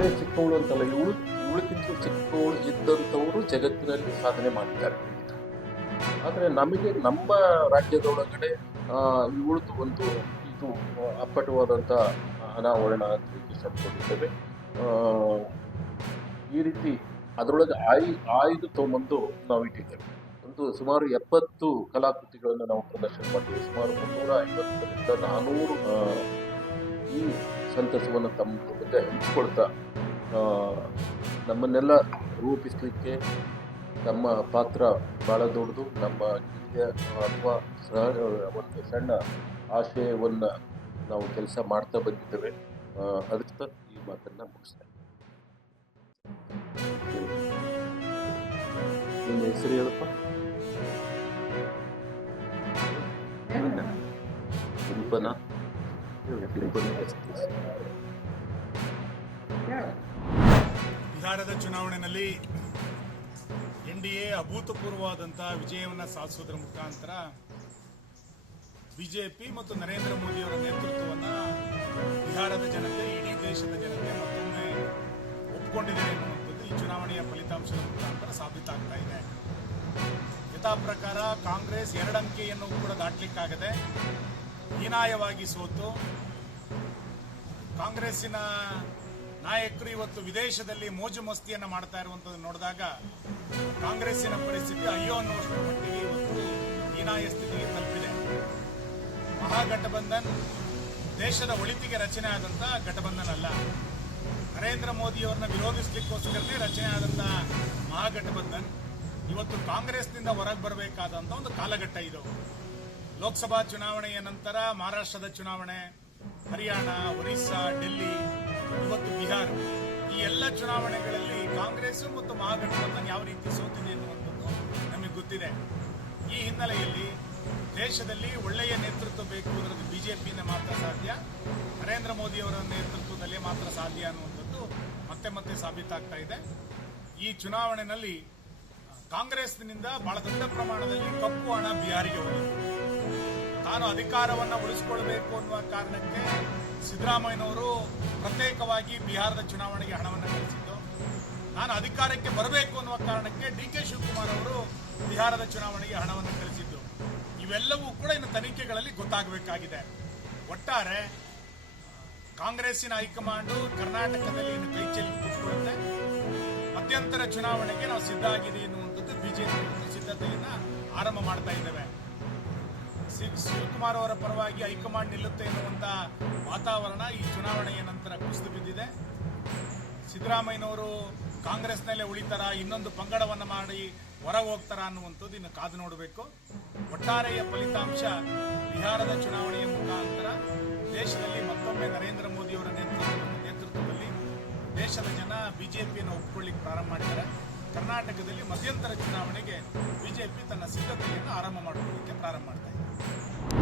ಇವಳೇ ಚಿಕ್ಕವಳು ಅಂತಲ್ಲ, ಇವಳಕ್ಕಿಂತ ಚಿಕ್ಕವಳು ಇದ್ದಂಥವರು ಜಗತ್ತಿನಲ್ಲಿ ಸಾಧನೆ ಮಾಡಿದ್ದಾರೆ. ಆದರೆ ನಮಗೆ ನಮ್ಮ ರಾಜ್ಯದೊಳಗಡೆ ಇವಳದು ಒಂದು ಇದು ಅಪ್ಪಟವಾದಂಥ ಅನಾವರಣ ಅಂತ ಇಷ್ಟಪಟ್ಟಿದ್ದೇವೆ. ಈ ರೀತಿ ಅದರೊಳಗೆ ಆಯ್ದು ತೊಗೊಂಬಂದು ನಾವು ಇಟ್ಟಿದ್ದೇವೆ. ಒಂದು ಸುಮಾರು 70 ಕಲಾಕೃತಿಗಳನ್ನು ನಾವು ಪ್ರದರ್ಶನ ಮಾಡ್ತೀವಿ. ಸುಮಾರು 350ರಿಂದ 400 ಈ ಸಂತಸವನ್ನು ತಮ್ಮ ಜೊತೆ ಹಂಚಿಕೊಳ್ತಾ ನಮ್ಮನ್ನೆಲ್ಲ ರೂಪಿಸಲಿಕ್ಕೆ ನಮ್ಮ ಪಾತ್ರ ಭಾಳ ದೊಡ್ಡದು. ನಮ್ಮ ಹಿರಿಯ ಅಥವಾ ಒಂದು ಸಣ್ಣ ಆಶಯವನ್ನು ನಾವು ಕೆಲಸ ಮಾಡ್ತಾ ಬಂದಿದ್ದೇವೆ. ಅದಕ್ಕೆ ಈ ಮಾತನ್ನು ಮುಗಿಸ್ತೇನೆ. ನಿಮ್ಮ ಹೆಸರು ಹೇಳಪ್ಪ? ಬಿಹಾರದ ಚುನಾವಣೆಯಲ್ಲಿ ಎನ್ಡಿಎ ಅಭೂತಪೂರ್ವವಾದಂತಹ ವಿಜಯವನ್ನು ಸಾಧಿಸುವುದರ ಮುಖಾಂತರ ಬಿಜೆಪಿ ಮತ್ತು ನರೇಂದ್ರ ಮೋದಿಯವರ ನೇತೃತ್ವವನ್ನು ಬಿಹಾರದ ಜನತೆ, ಇಡೀ ದೇಶದ ಜನತೆ ಮತ್ತೊಮ್ಮೆ ಒಪ್ಪಿಕೊಂಡಿದೆ ಎನ್ನುವಂಥದ್ದು ಈ ಚುನಾವಣೆಯ ಫಲಿತಾಂಶದ ಮುಖಾಂತರ ಸಾಬೀತಾಗ್ತಾ ಇದೆ. ಯಥಾ ಪ್ರಕಾರ ಕಾಂಗ್ರೆಸ್ 2 ಅಂಕೆಯನ್ನು ಕೂಡ ದಾಟಲಿಕ್ಕಾಗದೆ ಹೀನಾಯವಾಗಿ ಸೋತು, ಕಾಂಗ್ರೆಸ್ಸಿನ ನಾಯಕರು ಇವತ್ತು ವಿದೇಶದಲ್ಲಿ ಮೋಜು ಮಸ್ತಿಯನ್ನು ಮಾಡ್ತಾ ಇರುವಂಥದ್ದು ನೋಡಿದಾಗ ಕಾಂಗ್ರೆಸ್ಸಿನ ಪರಿಸ್ಥಿತಿ ಅಯ್ಯೋ ಅನ್ನುವಷ್ಟರ ಮಟ್ಟಿಗೆ ಇವತ್ತು ಹೀನಾಯ ಸ್ಥಿತಿಗೆ ತಲುಪಿದೆ. ಮಹಾಗಠಬಂಧನ್ ದೇಶದ ಒಳಿತಿಗೆ ರಚನೆ ಆದಂಥ ಘಟಬಂಧನ್ ಅಲ್ಲ, ನರೇಂದ್ರ ಮೋದಿಯವರನ್ನ ವಿರೋಧಿಸಲಿಕ್ಕೋಸ್ಕರನೇ ರಚನೆ ಆದಂಥ ಮಹಾಗಠಬಂಧನ್ ಇವತ್ತು ಕಾಂಗ್ರೆಸ್ನಿಂದ ಹೊರಗೆ ಬರಬೇಕಾದಂಥ ಒಂದು ಕಾಲಘಟ್ಟ ಇದು. ಲೋಕಸಭಾ ಚುನಾವಣೆಯ ನಂತರ ಮಹಾರಾಷ್ಟ್ರದ ಚುನಾವಣೆ, ಹರಿಯಾಣ, ಒರಿಸ್ಸಾ, ಡೆಲ್ಲಿ, ಇವತ್ತು ಬಿಹಾರ, ಈ ಎಲ್ಲ ಚುನಾವಣೆಗಳಲ್ಲಿ ಕಾಂಗ್ರೆಸ್ ಮತ್ತು ಮಹಾಗಠಬಂಧನ್ ಯಾವ ರೀತಿ ಸೋತಿದೆ ಎನ್ನುವಂಥದ್ದು ನಮಗೆ ಗೊತ್ತಿದೆ. ಈ ಹಿನ್ನೆಲೆಯಲ್ಲಿ ದೇಶದಲ್ಲಿ ಒಳ್ಳೆಯ ನೇತೃತ್ವ ಬೇಕು ಅನ್ನೋದು ಬಿಜೆಪಿಯಿಂದ ಮಾತ್ರ ಸಾಧ್ಯ, ನರೇಂದ್ರ ಮೋದಿಯವರ ನೇತೃತ್ವದಲ್ಲಿ ಮಾತ್ರ ಸಾಧ್ಯ ಅನ್ನುವಂಥದ್ದು ಮತ್ತೆ ಮತ್ತೆ ಸಾಬೀತಾಗ್ತಾ ಇದೆ. ಈ ಚುನಾವಣೆಯಲ್ಲಿ ಕಾಂಗ್ರೆಸ್ನಿಂದ ಬಹಳ ದೊಡ್ಡ ಪ್ರಮಾಣದಲ್ಲಿ ಕಪ್ಪು ಹಣ ಬಿಹಾರಿಗೆ ಹೋಗಿದೆ. ತಾನು ಅಧಿಕಾರವನ್ನು ಉಳಿಸಿಕೊಳ್ಬೇಕು ಅನ್ನುವ ಕಾರಣಕ್ಕೆ ಸಿದ್ದರಾಮಯ್ಯನವರು ಪ್ರತ್ಯೇಕವಾಗಿ ಬಿಹಾರದ ಚುನಾವಣೆಗೆ ಹಣವನ್ನು ಕಳಿಸಿದ್ದು, ನಾನು ಅಧಿಕಾರಕ್ಕೆ ಬರಬೇಕು ಅನ್ನುವ ಕಾರಣಕ್ಕೆ ಡಿ.ಕೆ. ಶಿವಕುಮಾರ್ ಅವರು ಬಿಹಾರದ ಚುನಾವಣೆಗೆ ಹಣವನ್ನು ಕಳಿಸಿದ್ದು. ಇವೆಲ್ಲವೂ ಕೂಡ ಇನ್ನು ತನಿಖೆಗಳಲ್ಲಿ ಗೊತ್ತಾಗಬೇಕಾಗಿದೆ. ಒಟ್ಟಾರೆ ಕಾಂಗ್ರೆಸ್ಸಿನ ಹೈಕಮಾಂಡು ಕರ್ನಾಟಕದಲ್ಲಿ ಇನ್ನು ಕೈ ಚೆಲ್ಲಿ ಕೂತ್ಕೊಳ್ಳುತ್ತೆ. ಮಧ್ಯಂತರ ಚುನಾವಣೆಗೆ ನಾವು ಸಿದ್ಧ ಆಗಿದೆ ಎನ್ನುವಂಥದ್ದು ಬಿಜೆಪಿ ಸಿದ್ಧತೆಯನ್ನು ಆರಂಭ ಮಾಡ್ತಾ ಇದ್ದೇವೆ. ಶಿವಕುಮಾರ್ ಅವರ ಪರವಾಗಿ ಹೈಕಮಾಂಡ್ ನಿಲ್ಲುತ್ತೆ ಎನ್ನುವಂಥ ವಾತಾವರಣ ಈ ಚುನಾವಣೆಯ ನಂತರ ಕುಸಿದು ಬಿದ್ದಿದೆ. ಸಿದ್ದರಾಮಯ್ಯನವರು ಕಾಂಗ್ರೆಸ್ನಲ್ಲೇ ಉಳಿತಾರ, ಇನ್ನೊಂದು ಪಂಗಡವನ್ನು ಮಾಡಿ ಹೊರಗೆ ಹೋಗ್ತಾರ ಅನ್ನುವಂಥದ್ದು ಇನ್ನು ಕಾದು ನೋಡಬೇಕು. ಒಟ್ಟಾರೆಯ ಫಲಿತಾಂಶ ಬಿಹಾರದ ಚುನಾವಣೆಯ ಮುಖಾಂತರ ದೇಶದಲ್ಲಿ ಮತ್ತೊಮ್ಮೆ ನರೇಂದ್ರ ಮೋದಿಯವರ ನೇತೃತ್ವದಲ್ಲಿ ದೇಶದ ಜನ ಬಿಜೆಪಿಯನ್ನು ಒಪ್ಪಿಕೊಳ್ಳಿಕ್ಕೆ ಪ್ರಾರಂಭ ಮಾಡಿದ್ದಾರೆ. ಕರ್ನಾಟಕದಲ್ಲಿ ಮಧ್ಯಂತರ ಚುನಾವಣೆಗೆ ಬಿಜೆಪಿ ತನ್ನ ಸಿದ್ಧತೆಯನ್ನು ಆರಂಭ ಮಾಡಿಕೊಳ್ಳಲಿಕ್ಕೆ ಪ್ರಾರಂಭ ಮಾಡ್ತಾ ಇದೆ.